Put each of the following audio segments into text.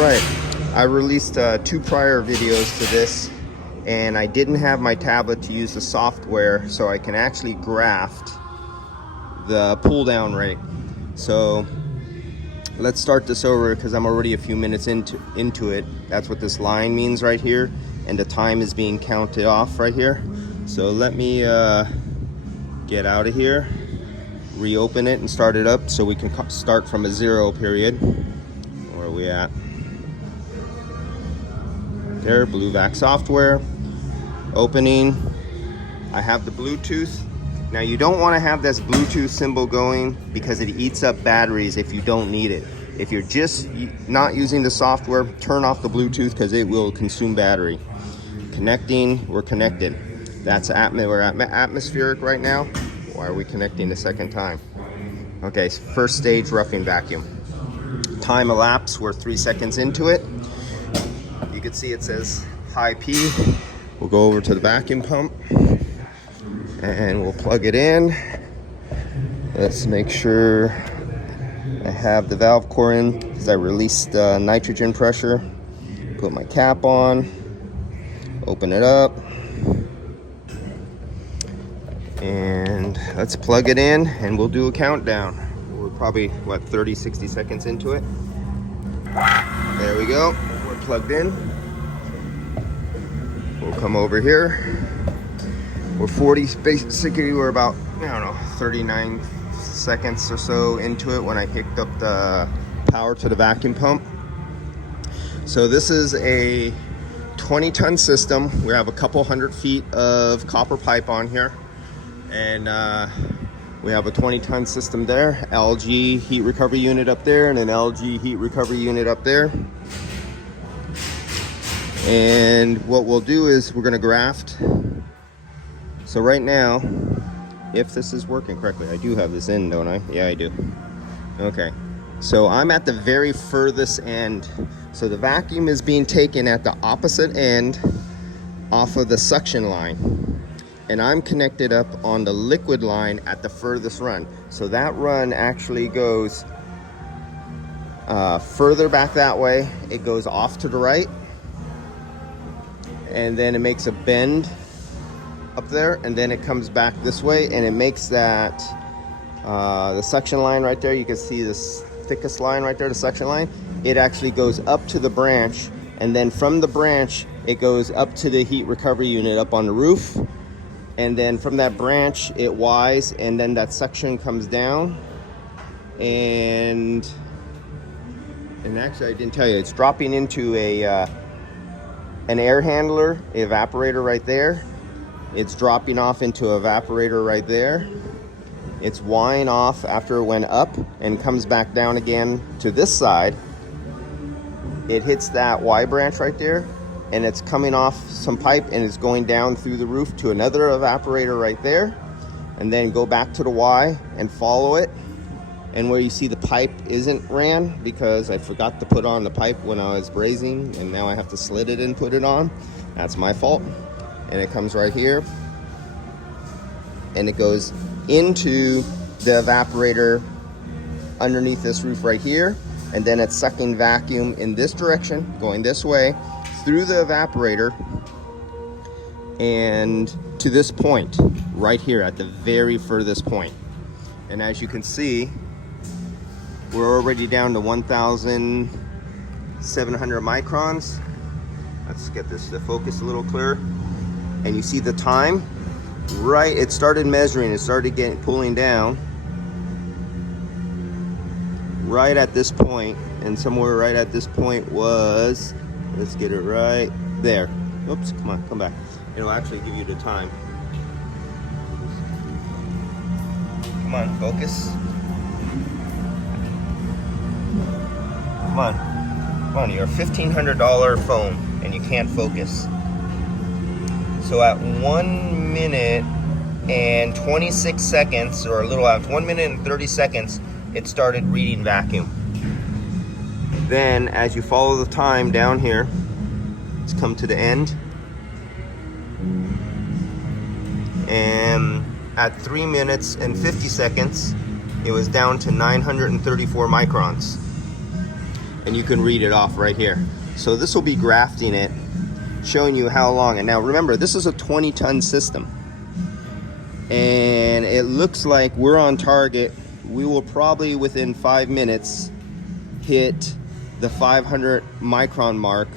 Right, I released 2 prior videos to this, and I didn't have my tablet to use the software so I can actually graft the pull down rate. So let's start this over because I'm already a few minutes into it. That's what this line means right here, and the time is being counted off right here. So let me get out of here, reopen it and start it up so we can start from a 0 period. Where are we at? There, BlueVac software, opening. I have the Bluetooth. Now you don't want to have this Bluetooth symbol going because it eats up batteries if you don't need it. If you're just not using the software, turn off the Bluetooth because it will consume battery. Connecting, we're connected. We're at atmospheric right now. Why are we connecting the second time? Okay, first stage roughing vacuum. Time elapsed, we're 3 seconds into it. You can see it says high P. We'll go over to the vacuum pump and we'll plug it in. Let's make sure I have the valve core in because I released nitrogen pressure. Put my cap on, open it up, and let's plug it in and we'll do a countdown. We're probably, what, 30, 60 seconds into it. There we go, we're plugged in. We'll come over here. We're basically we're about, I don't know, 39 seconds or so into it when I picked up the power to the vacuum pump. So this is a 20-ton system. We have a couple 100 feet of copper pipe on here, and we have a 20-ton system there, LG heat recovery unit up there, and an LG heat recovery unit up there. And what we'll do is we're going to graft. So right now, if this is working correctly, I do have this in, don't I? Yeah, I do. Okay, so I'm at the very furthest end. So the vacuum is being taken at the opposite end off of the suction line, and I'm connected up on the liquid line at the furthest run. So that run actually goes further back that way. It goes off to the right, and then it makes a bend up there, and then it comes back this way, and it makes that the suction line right there. You can see this thickest line right there, the suction line. It actually goes up to the branch, and then from the branch it goes up to the heat recovery unit up on the roof, and then from that branch it Ys, and then that suction comes down, and actually I didn't tell you, it's dropping into an air handler, evaporator right there. It's dropping off into an evaporator right there. It's Ying off after it went up and comes back down again to this side. It hits that Y branch right there, and it's coming off some pipe and it's going down through the roof to another evaporator right there, and then go back to the Y and follow it. And where you see the pipe isn't ran because I forgot to put on the pipe when I was brazing, and now I have to slit it and put it on. That's my fault. And it comes right here, and it goes into the evaporator underneath this roof right here, and then it's sucking vacuum in this direction, going this way through the evaporator and to this point right here at the very furthest point. And as you can see, we're already down to 1,700 microns. Let's get this to focus a little clearer. And you see the time, right? It started measuring, it started pulling down right at this point, and somewhere right at this point was, let's get it right there. Oops, come on, come back. It'll actually give you the time. Come on, focus. Come on, come on, you're a $1,500 phone and you can't focus. So at 1 minute and 26 seconds, or a little after 1 minute and 30 seconds, it started reading vacuum. Then as you follow the time down here, it's come to the end. And at 3 minutes and 50 seconds, it was down to 934 microns. and you can read it off right here. So this will be grafting it, showing you how long. And now remember, this is a 20-ton system, and it looks like we're on target. We will probably within 5 minutes hit the 500 micron mark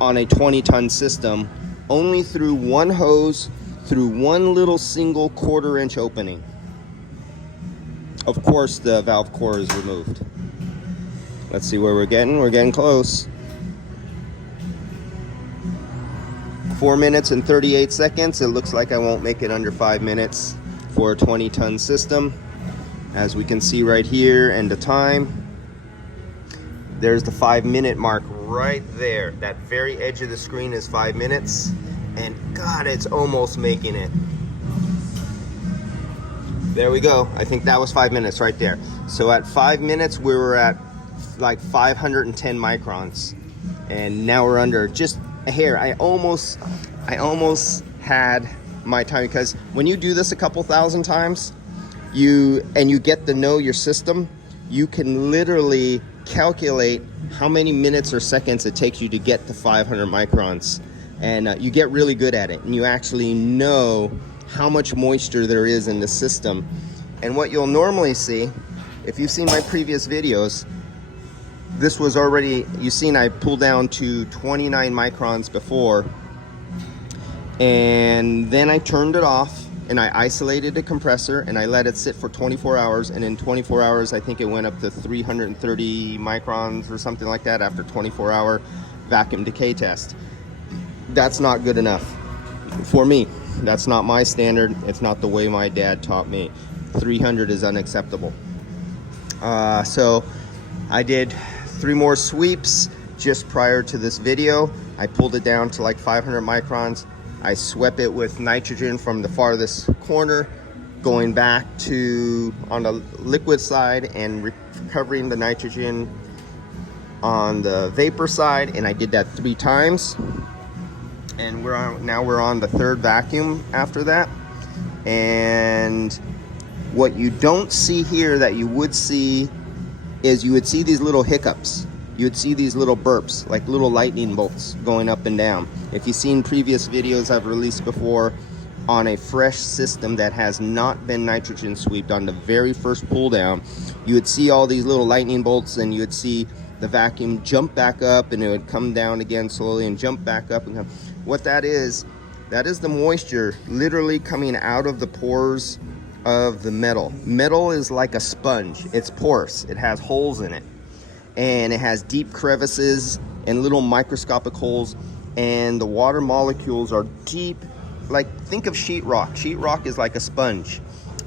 on a 20-ton system, only through one hose, through one little single 1/4 inch opening. Of course, the valve core is removed. Let's see where we're getting. We're getting close. 4 minutes and 38 seconds. It looks like I won't make it under 5 minutes for a 20-ton system. As we can see right here, and the time. There's the 5-minute mark right there. That very edge of the screen is 5 minutes. And God, it's almost making it. There we go. I think that was 5 minutes right there. So at 5 minutes, we were at like 510 microns. And now we're under just a hair. I almost had my time, because when you do this a couple thousand times, you get to know your system, you can literally calculate how many minutes or seconds it takes you to get to 500 microns. And you get really good at it, and you actually know how much moisture there is in the system. And what you'll normally see, if you've seen my previous videos, this was already, you've seen I pulled down to 29 microns before, and then I turned it off and I isolated the compressor and I let it sit for 24 hours, and in 24 hours I think it went up to 330 microns or something like that after 24-hour vacuum decay test. That's not good enough for me. That's not my standard. It's not the way my dad taught me. 300 is unacceptable. So I did 3 more sweeps just prior to this video. I pulled it down to like 500 microns. I swept it with nitrogen from the farthest corner, going back to on the liquid side and recovering the nitrogen on the vapor side, and I did that 3 times. And now we're on the 3rd vacuum after that. And what you don't see here that you would see is you would see these little hiccups. You would see these little burps, like little lightning bolts going up and down. If you've seen previous videos I've released before on a fresh system that has not been nitrogen sweeped, on the very first pull down, you would see all these little lightning bolts, and you would see the vacuum jump back up, and it would come down again slowly and jump back up and come. What that is the moisture literally coming out of the pores of the metal. Metal is like a sponge. It's porous. It has holes in it, and it has deep crevices and little microscopic holes, and the water molecules are deep. Like, think of sheetrock. Sheetrock is like a sponge,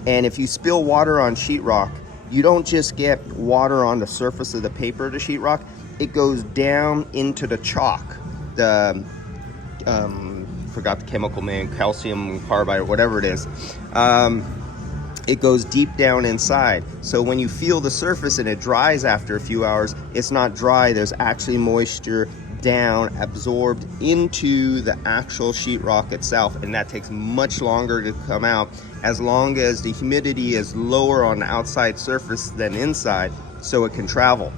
and if you spill water on sheetrock, you don't just get water on the surface of the paper of the sheetrock. It goes down into the chalk, the forgot the chemical name, calcium carbide or whatever it is. It goes deep down inside. So when you feel the surface and it dries after a few hours, it's not dry. There's actually moisture down, absorbed into the actual sheetrock itself, and that takes much longer to come out, as long as the humidity is lower on the outside surface than inside, so it can travel.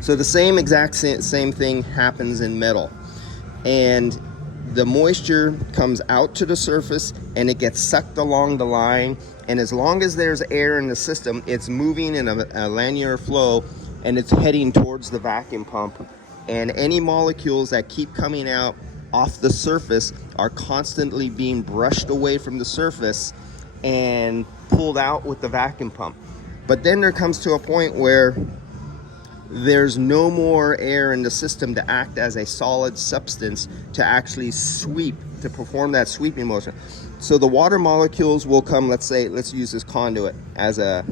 So the same exact same thing happens in metal, and the moisture comes out to the surface and it gets sucked along the line, and as long as there's air in the system, it's moving in a linear flow, and it's heading towards the vacuum pump. And any molecules that keep coming out off the surface are constantly being brushed away from the surface and pulled out with the vacuum pump. But then there comes to a point where there's no more air in the system to act as a solid substance to actually sweep, to perform that sweeping motion. So the water molecules will come, let's use this conduit as a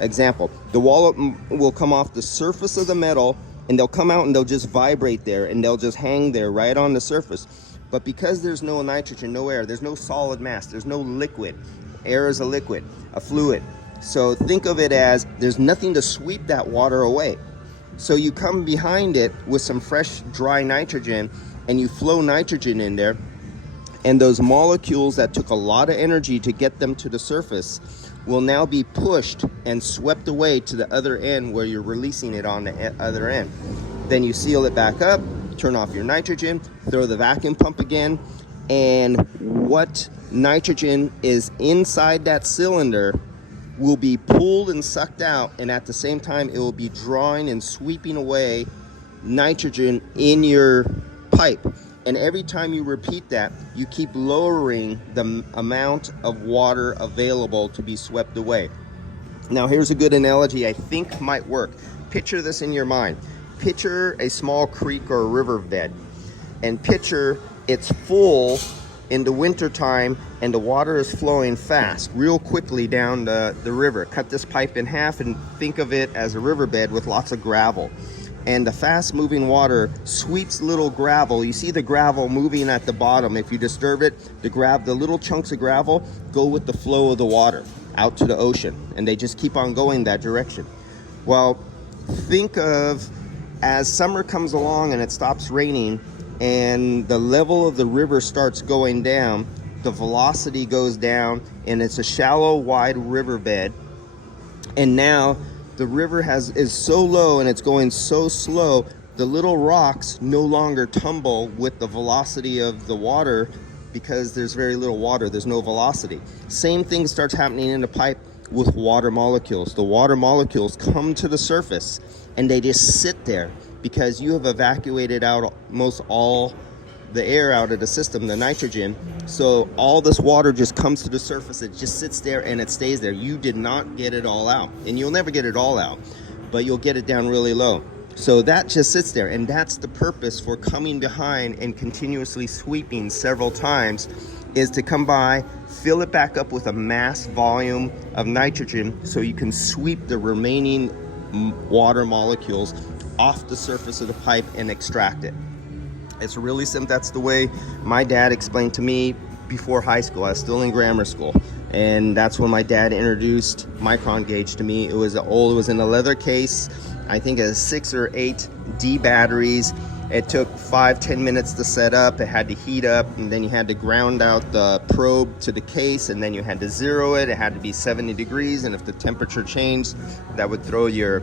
example. The wall will come off the surface of the metal, and they'll come out and they'll just vibrate there, and they'll just hang there right on the surface. But because there's no nitrogen, no air, there's no solid mass, there's no liquid. Air is a liquid, a fluid. So think of it as there's nothing to sweep that water away. So you come behind it with some fresh, dry nitrogen, and you flow nitrogen in there, and those molecules that took a lot of energy to get them to the surface will now be pushed and swept away to the other end where you're releasing it on the other end. Then you seal it back up, turn off your nitrogen, throw the vacuum pump again, and what nitrogen is inside that cylinder will be pulled and sucked out, and at the same time it will be drawing and sweeping away nitrogen in your pipe. And every time you repeat that, you keep lowering the amount of water available to be swept away. Now here's a good analogy I think might work. Picture this in your mind. Picture a small creek or a river bed, and picture it's full in the winter time and the water is flowing fast, real quickly down the river. Cut this pipe in half and think of it as a riverbed with lots of gravel. And the fast moving water sweeps little gravel. You see the gravel moving at the bottom. If you disturb it, the little chunks of gravel go with the flow of the water out to the ocean, and they just keep on going that direction. Well, think of as summer comes along and it stops raining and the level of the river starts going down, the velocity goes down, and it's a shallow, wide riverbed. And now the river is so low and it's going so slow, the little rocks no longer tumble with the velocity of the water because there's very little water, there's no velocity. Same thing starts happening in the pipe with water molecules. The water molecules come to the surface and they just sit there because you have evacuated out most all the air out of the system, the nitrogen. So all this water just comes to the surface, it just sits there and it stays there. You did not get it all out, and you'll never get it all out, but you'll get it down really low. So that just sits there, and that's the purpose for coming behind and continuously sweeping several times, is to come by, fill it back up with a mass volume of nitrogen so you can sweep the remaining water molecules off the surface of the pipe and extract it. It's really simple. That's the way my dad explained to me before high school. I was still in grammar school, and that's when my dad introduced Micron gauge to me. It was in a leather case. I think it has 6 or 8 D batteries. It took 5-10 minutes to set up. It had to heat up, and then you had to ground out the probe to the case, and then you had to zero it. It had to be 70 degrees, and if the temperature changed, that would throw your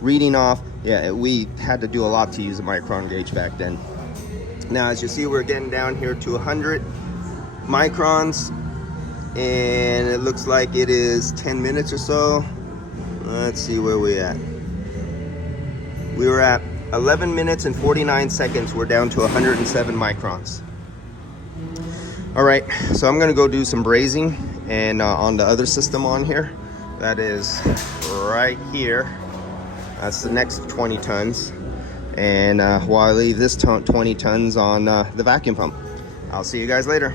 reading off. Yeah, we had to do a lot to use a Micron gauge back then. Now, as you see, we're getting down here to 100 microns, and it looks like it is 10 minutes or so. Let's see where we're at. We were at 11 minutes and 49 seconds. We're down to 107 microns. All right, so I'm gonna go do some brazing and on the other system on here. That is right here. That's the next 20 tons. And while I leave this 20 tons on the vacuum pump. I'll see you guys later.